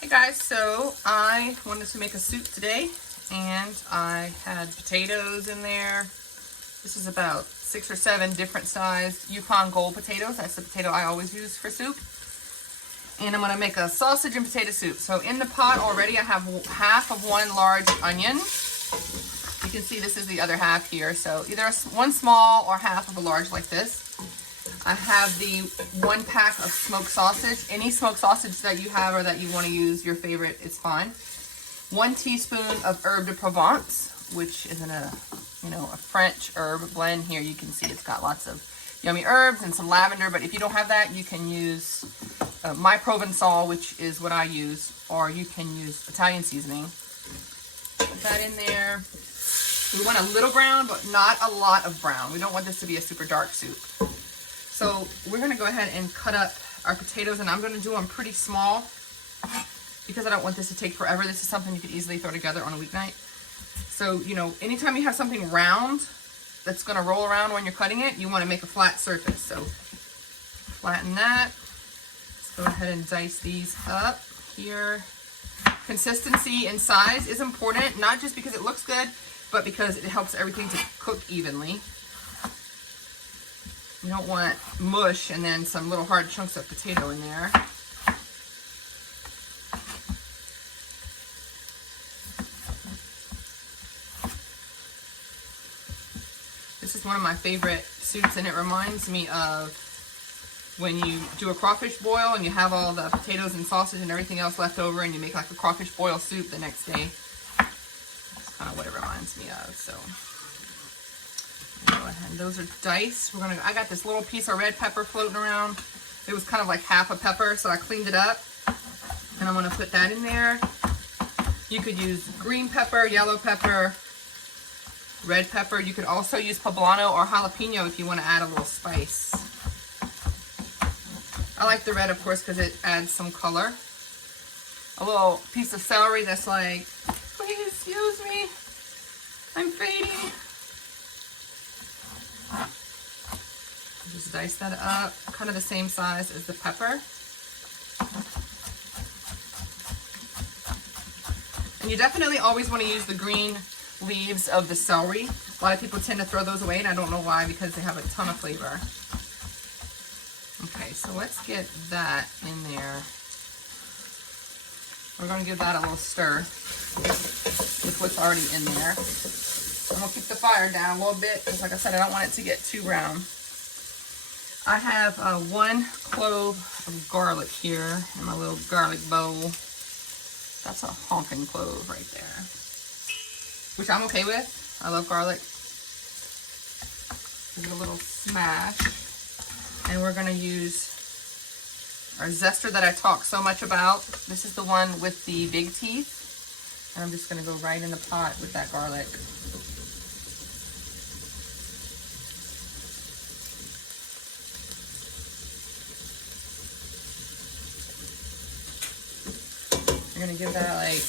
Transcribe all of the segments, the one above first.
Hey guys, so I wanted to make a soup today and I had potatoes in there. This is about 6 or 7 different sized Yukon Gold potatoes. That's the potato I always use for soup. And I'm going to make a sausage and potato soup. So in the pot already I have half of one large onion. You can see this is the other half here. So either one small or half of a large like this. I have the 1 pack of smoked sausage. Any smoked sausage that you have or that you want to use, your favorite, is fine. 1 teaspoon of herb de Provence, which is in a French herb blend. Here you can see it's got lots of yummy herbs and some lavender, but if you don't have that, you can use my Provençal, which is what I use, or you can use Italian seasoning. Put that in there. We want a little brown, but not a lot of brown. We don't want this to be a super dark soup. So we're going to go ahead and cut up our potatoes, and I'm going to do them pretty small because I don't want this to take forever. This is something you could easily throw together on a weeknight. So, anytime you have something round that's going to roll around when you're cutting it, you want to make a flat surface. So flatten that. Let's go ahead and dice these up here. Consistency and size is important, not just because it looks good, but because it helps everything to cook evenly. You don't want mush and then some little hard chunks of potato in there. This is one of my favorite soups, and it reminds me of when you do a crawfish boil and you have all the potatoes and sausage and everything else left over and you make like a crawfish boil soup the next day. That's kind of what it reminds me of. So go ahead. Those are diced. I got this little piece of red pepper floating around. It was kind of like half a pepper, so I cleaned it up. And I'm going to put that in there. You could use green pepper, yellow pepper, red pepper. You could also use poblano or jalapeno if you want to add a little spice. I like the red, of course, because it adds some color. A little piece of celery that's like, please excuse me, I'm fading. Just dice that up, kind of the same size as the pepper. And you definitely always want to use the green leaves of the celery. A lot of people tend to throw those away, and I don't know why, because they have a ton of flavor. Okay, so let's get that in there. We're going to give that a little stir with what's already in there. I'm going to keep the fire down a little bit because, like I said, I don't want it to get too brown. I have 1 clove of garlic here in my little garlic bowl. That's a honking clove right there, which I'm okay with. I love garlic. Give it a little smash. And we're going to use our zester that I talk so much about. This is the one with the big teeth. And I'm just going to go right in the pot with that garlic. You're going to give that like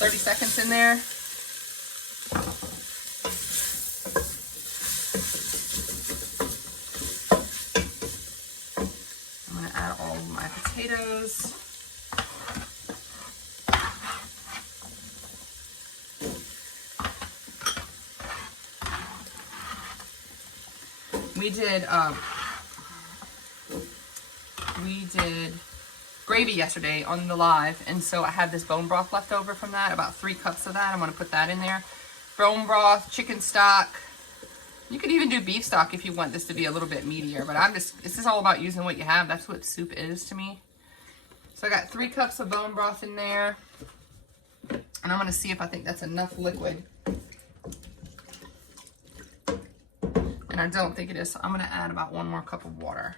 30 seconds in there. I'm going to add all of my potatoes. We did gravy yesterday on the live, and so I had this bone broth left over from that, about 3 cups of that. I'm going to put that in there. Bone broth, chicken stock. You could even do beef stock if you want this to be a little bit meatier, but this is all about using what you have. That's what soup is to me. So I got 3 cups of bone broth in there, and I'm going to see if I think that's enough liquid. And I don't think it is, so I'm going to add about 1 more cup of water.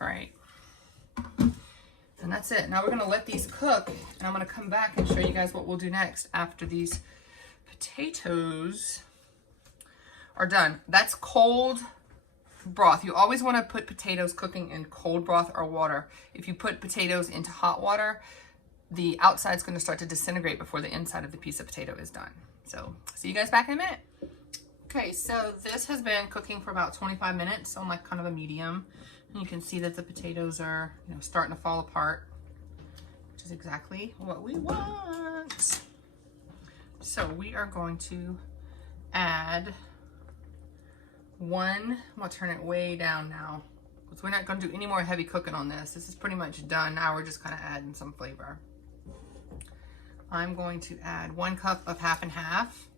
All right, and that's it. Now we're going to let these cook, and I'm going to come back and show you guys what we'll do next after these potatoes are done. That's cold broth. You always want to put potatoes cooking in cold broth or water. If you put potatoes into hot water, the outside's going to start to disintegrate before the inside of the piece of potato is done. So see you guys back in a minute. Okay, so this has been cooking for about 25 minutes on like kind of a medium. You can see that the potatoes are, you know, starting to fall apart, which is exactly what we want. So we are going to add one, I'm gonna turn it way down now, because we're not gonna do any more heavy cooking on this. This is pretty much done. Now we're just kind of adding some flavor. I'm going to add 1 cup of half and half.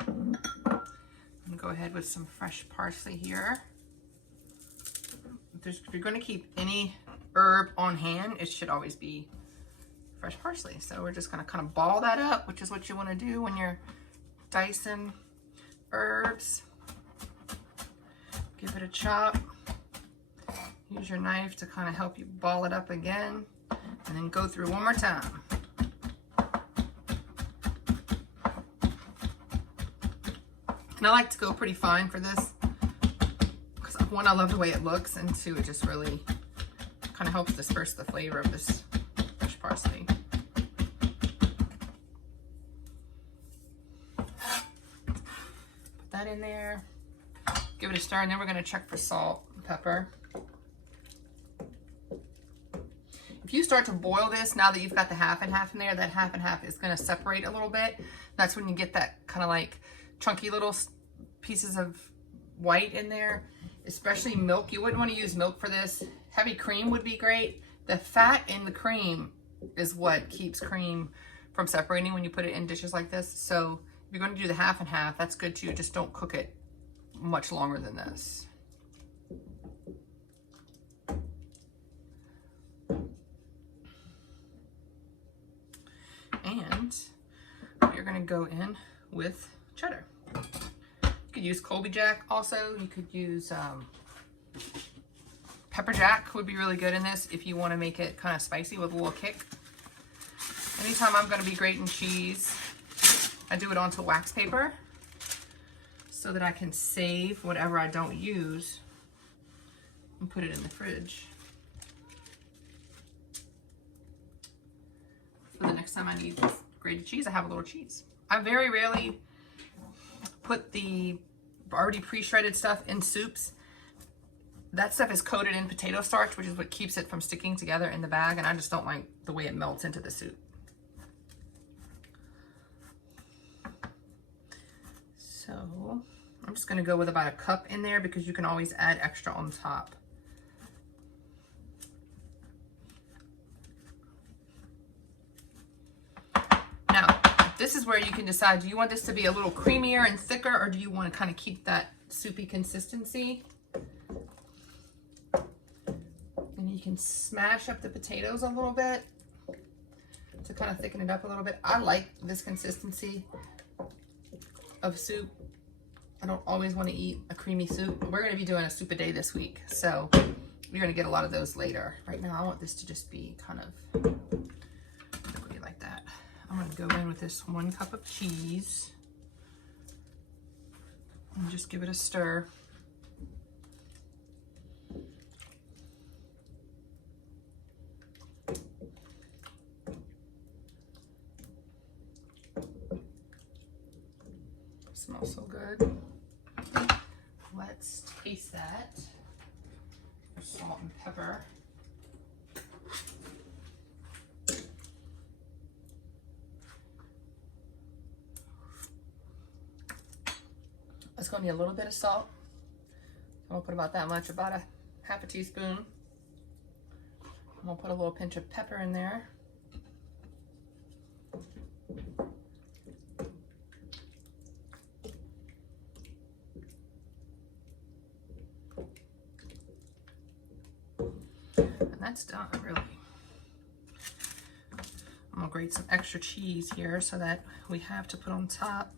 I'm gonna go ahead with some fresh parsley here. If you're gonna keep any herb on hand, it should always be fresh parsley. So we're just gonna kind of ball that up, which is what you wanna do when you're dicing herbs. Give it a chop. Use your knife to kind of help you ball it up again, and then go through one more time. And I like to go pretty fine for this, because one, I love the way it looks, and two, it just really kind of helps disperse the flavor of this fresh parsley. Put that in there. Give it a stir, and then we're going to check for salt and pepper. If you start to boil this, now that you've got the half and half in there, that half and half is going to separate a little bit. That's when you get that kind of like chunky little pieces of white in there. Especially milk. You wouldn't want to use milk for this. Heavy cream would be great. The fat in the cream is what keeps cream from separating when you put it in dishes like this. So if you're going to do the half and half, that's good too. Just don't cook it much longer than this. And you're going to go in with cheddar. You could use Colby Jack also. You could use pepper jack would be really good in this if you want to make it kind of spicy with a little kick. Anytime I'm going to be grating cheese, I do it onto wax paper so that I can save whatever I don't use and put it in the fridge. So the next time I need grated cheese, I have a little cheese. I very rarely put the already pre-shredded stuff in soups. That stuff is coated in potato starch, which is what keeps it from sticking together in the bag, and I just don't like the way it melts into the soup. So I'm just gonna go with about a cup in there, because you can always add extra on top. Now, this is where you can decide, do you want this to be a little creamier and thicker, or do you want to kind of keep that soupy consistency? And you can smash up the potatoes a little bit to kind of thicken it up a little bit. I like this consistency of soup. I don't always want to eat a creamy soup. We're going to be doing a soup a day this week, so you're going to get a lot of those later. Right now, I want this to just be kind of liquidy like that. I'm going to go in with this 1 cup of cheese and just give it a stir. Smells so good. Let's taste that. Salt and pepper. It's going to need a little bit of salt. I'm going to put about that much, about a half a teaspoon. I'm going to put a little pinch of pepper in there. And that's done, really. I'm going to grate some extra cheese here so that we have to put on top.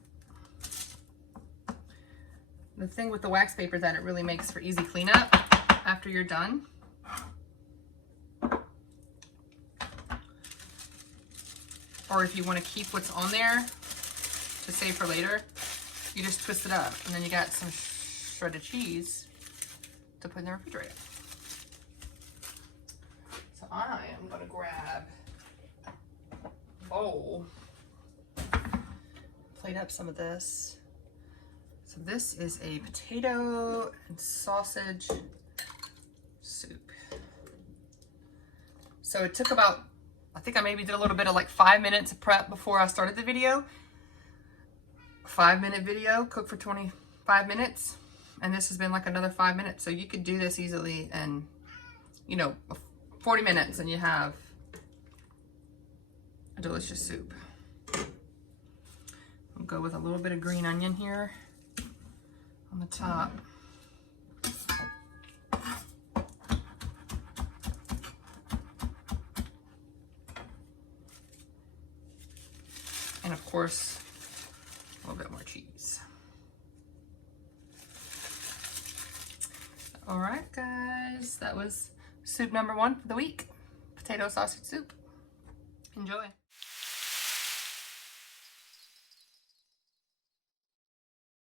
The thing with the wax paper is that it really makes for easy cleanup after you're done. Or if you want to keep what's on there to save for later, you just twist it up and then you got some shredded cheese to put in the refrigerator. So I am going to grab a bowl, plate up some of this. So this is a potato and sausage So it took about, I think I maybe did a little bit of like 5 minutes of prep before I started the video. 5-minute video, cook for 25 minutes. And this has been like another 5 minutes. So you could do this easily and, you know, 40 minutes and you have a delicious soup. I'll go with a little bit of green onion here on the top. And of course, a little bit more cheese. All right, guys, that was soup number 1 for the week. Potato sausage soup. Enjoy.